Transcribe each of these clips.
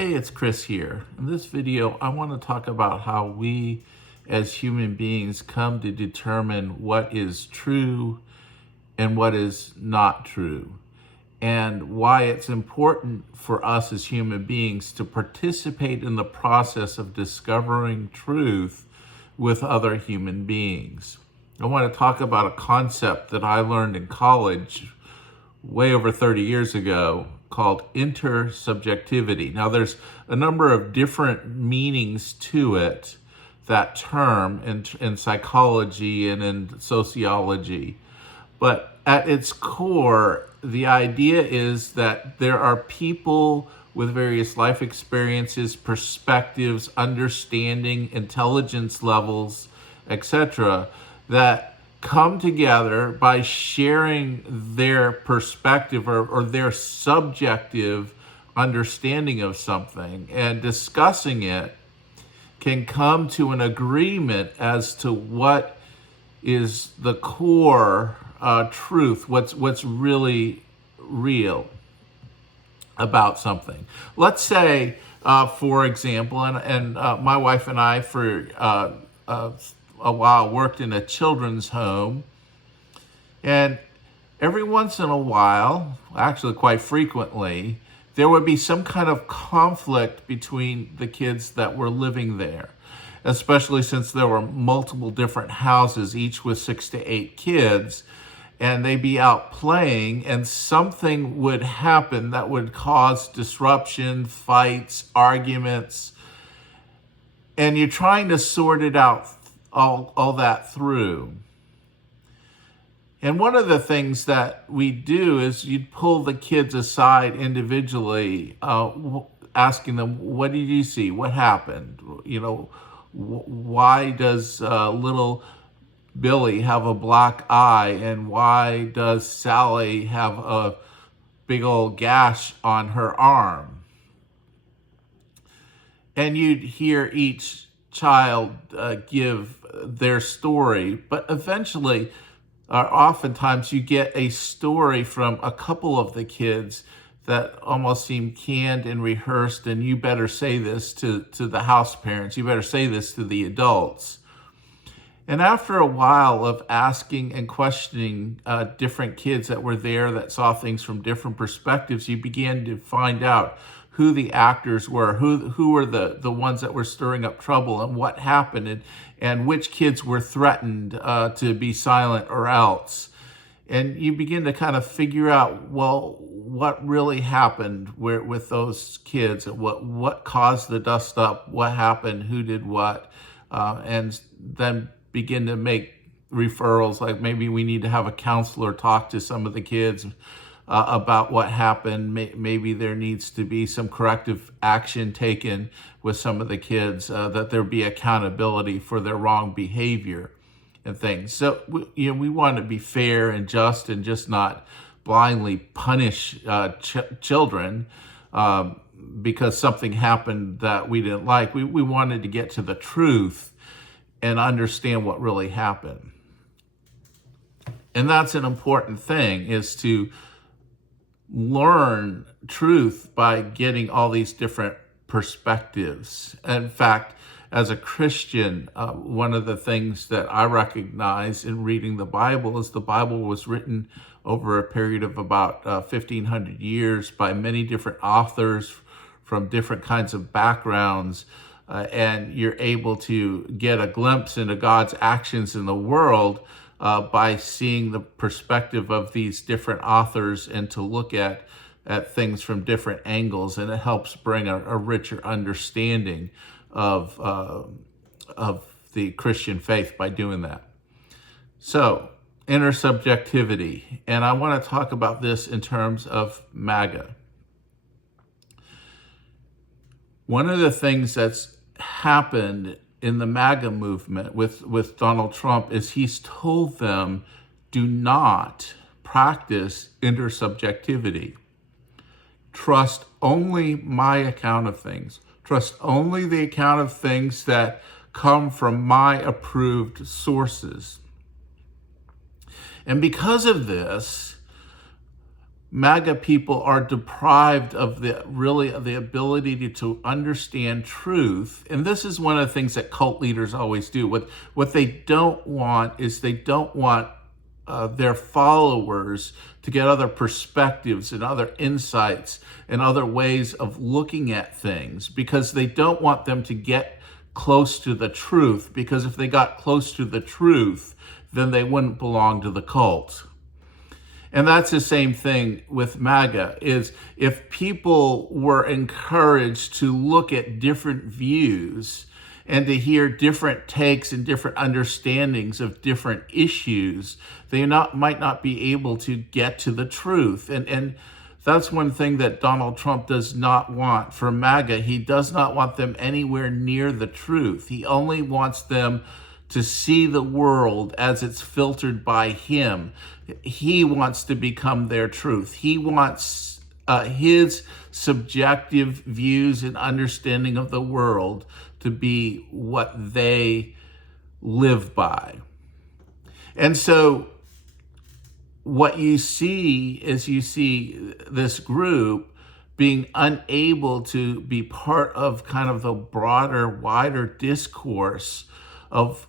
Hey, it's Chris here. In this video, I want to talk about how we as human beings come to determine what is true and what is not true, and why it's important for us as human beings to participate in the process of discovering truth with other human beings. I want to talk about a concept that I learned in college way over 30 years ago called intersubjectivity. Now, there's a number of different meanings to it, that term, in psychology and in sociology. But at its core, the idea is that there are people with various life experiences, perspectives, understanding, intelligence levels, etc., that come together by sharing their perspective or their subjective understanding of something, and discussing it can come to an agreement as to what is the core truth, what's really real about something. Let's say, for example, and my wife and I for a while worked in a children's home, and every once in a while, actually quite frequently, there would be some kind of conflict between the kids that were living there, especially since there were multiple different houses, each with 6 to 8 kids, and they'd be out playing, and something would happen that would cause disruption, fights, arguments, and you're trying to sort it out, all that through. And one of the things that we do is you'd pull the kids aside individually, asking them, what did you see? What happened? You know, why does little Billy have a black eye? And why does Sally have a big old gash on her arm? And you'd hear each child give their story, but eventually, oftentimes you get a story from a couple of the kids that almost seem canned and rehearsed, and you better say this to the house parents, you better say this to the adults. And after a while of asking and questioning different kids that were there that saw things from different perspectives, you began to find out who the actors were, who were the ones that were stirring up trouble, and what happened, and which kids were threatened to be silent or else. And you begin to kind of figure out, well, what really happened with those kids, and what caused the dust up, what happened, who did what, and then begin to make referrals, like maybe we need to have a counselor talk to some of the kids about what happened. Maybe there needs to be some corrective action taken with some of the kids, that there be accountability for their wrong behavior and things. So we want to be fair and just, and just not blindly punish children because something happened that we didn't like. We wanted to get to the truth and understand what really happened. And that's an important thing, is to learn truth by getting all these different perspectives. In fact, as a Christian, one of the things that I recognize in reading the Bible is the Bible was written over a period of about 1,500 years by many different authors from different kinds of backgrounds, and you're able to get a glimpse into God's actions in the world by seeing the perspective of these different authors, and to look at things from different angles, and it helps bring a richer understanding of the Christian faith by doing that. So, intersubjectivity, and I want to talk about this in terms of MAGA. One of the things that's happened in the MAGA movement with Donald Trump is he's told them, do not practice intersubjectivity. Trust only my account of things. Trust only the account of things that come from my approved sources. And because of this, MAGA people are deprived of the ability to understand truth. And this is one of the things that cult leaders always do. What they don't want is they don't want their followers to get other perspectives and other insights and other ways of looking at things, because they don't want them to get close to the truth, because if they got close to the truth, then they wouldn't belong to the cult. And that's the same thing with MAGA, is if people were encouraged to look at different views and to hear different takes and different understandings of different issues, they might not be able to get to the truth. And that's one thing that Donald Trump does not want for MAGA. He does not want them anywhere near the truth. He only wants them to see the world as it's filtered by him. He wants to become their truth. He wants his subjective views and understanding of the world to be what they live by. And so what you see is this group being unable to be part of kind of the broader, wider discourse of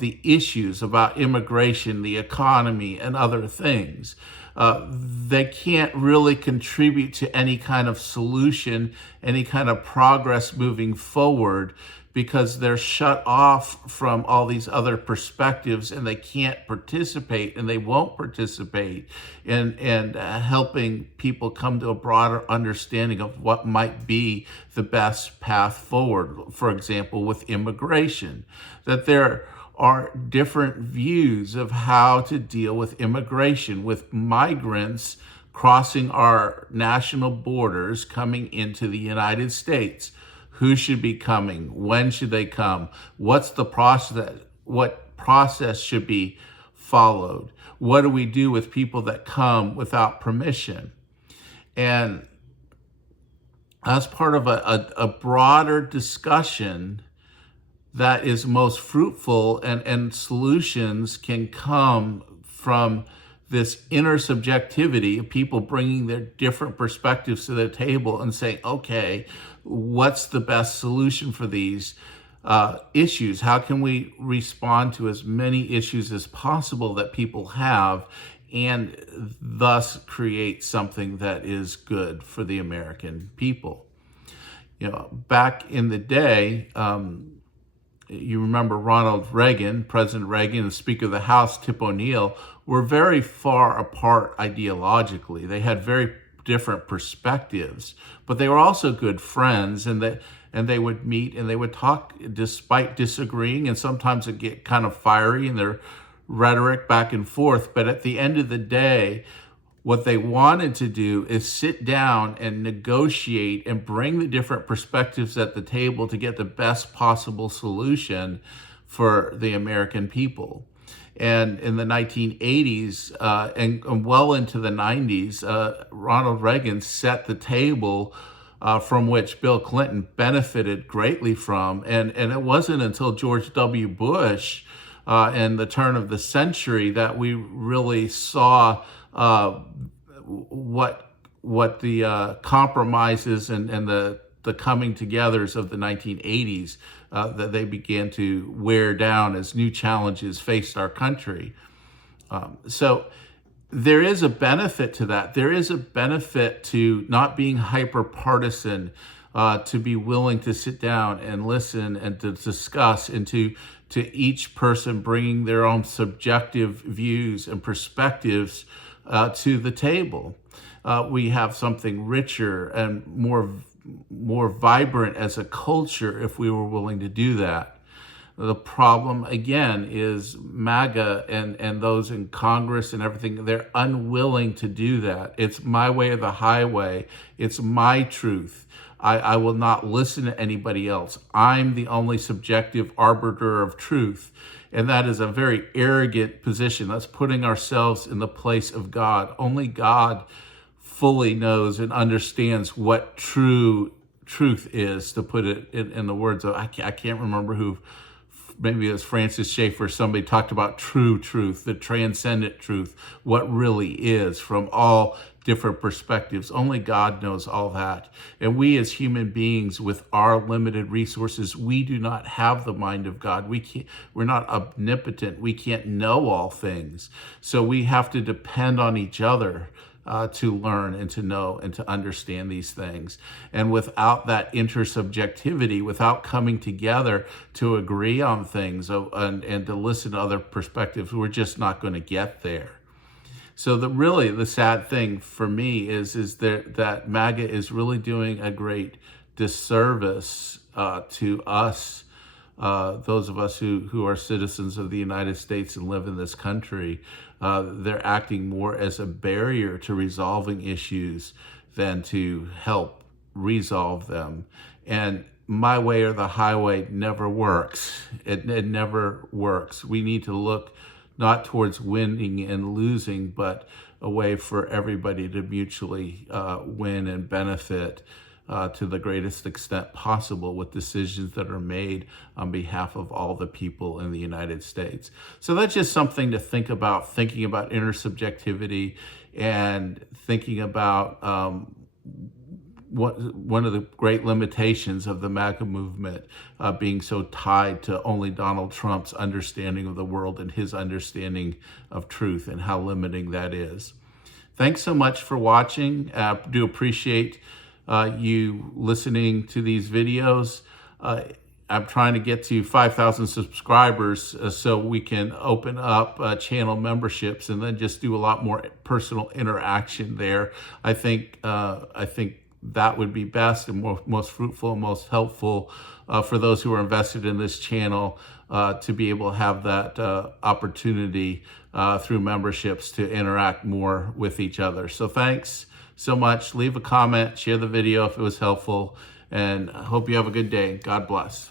the issues about immigration, the economy, and other things. They can't really contribute to any kind of solution, any kind of progress moving forward, because they're shut off from all these other perspectives, and they can't participate, and they won't participate in helping people come to a broader understanding of what might be the best path forward. For example, with immigration, that there are different views of how to deal with immigration, with migrants crossing our national borders coming into the United States. Who should be coming? When should they come? What's the process? What process should be followed? What do we do with people that come without permission? And as part of a broader discussion that is most fruitful, and solutions can come from this intersubjectivity of people bringing their different perspectives to the table and saying, okay, what's the best solution for these issues? How can we respond to as many issues as possible that people have, and thus create something that is good for the American people? You know, back in the day, you remember Ronald Reagan, President Reagan, and Speaker of the House, Tip O'Neill, were very far apart ideologically. They had very different perspectives, but they were also good friends, and they would meet and they would talk despite disagreeing, and sometimes it'd get kind of fiery in their rhetoric back and forth. But at the end of the day, what they wanted to do is sit down and negotiate and bring the different perspectives at the table to get the best possible solution for the American people. And in the 1980s and well into the 90s, Ronald Reagan set the table from which Bill Clinton benefited greatly from. And it wasn't until George W. Bush in the turn of the century that we really saw what the compromises and the coming togethers of the 1980s that they began to wear down as new challenges faced our country. So there is a benefit to that. There is a benefit to not being hyper partisan, to be willing to sit down and listen and to discuss, and to each person bringing their own subjective views and perspectives to the table. We have something richer and more vibrant as a culture if we were willing to do that. The problem, again, is MAGA and those in Congress and everything, they're unwilling to do that. It's my way or the highway. It's my truth. I will not listen to anybody else. I'm the only subjective arbiter of truth. And that is a very arrogant position. That's putting ourselves in the place of God. Only God fully knows and understands what truth is, to put it in the words of, I can't remember who, maybe it was Francis Schaeffer, somebody talked about true truth, the transcendent truth, what really is, from all different perspectives. Only God knows all that. And we as human beings with our limited resources, we do not have the mind of God. We're not omnipotent. We can't know all things. So we have to depend on each other to learn and to know and to understand these things. And without that intersubjectivity, without coming together to agree on things and to listen to other perspectives, we're just not going to get there. So really the sad thing for me is that MAGA is really doing a great disservice to us, those of us who are citizens of the United States and live in this country. They're acting more as a barrier to resolving issues than to help resolve them. And my way or the highway never works. It never works. We need to look not towards winning and losing, but a way for everybody to mutually win and benefit to the greatest extent possible with decisions that are made on behalf of all the people in the United States. So that's just something to think about, thinking about intersubjectivity and thinking about one of the great limitations of the MAGA movement being so tied to only Donald Trump's understanding of the world and his understanding of truth and how limiting that is. Thanks so much for watching. Do appreciate you listening to these videos. I'm trying to get to 5,000 subscribers so we can open up channel memberships and then just do a lot more personal interaction there. I think that would be best and most fruitful and most helpful for those who are invested in this channel to be able to have that opportunity through memberships to interact more with each other. So thanks so much. Leave a comment, share the video if it was helpful, and I hope you have a good day. God bless.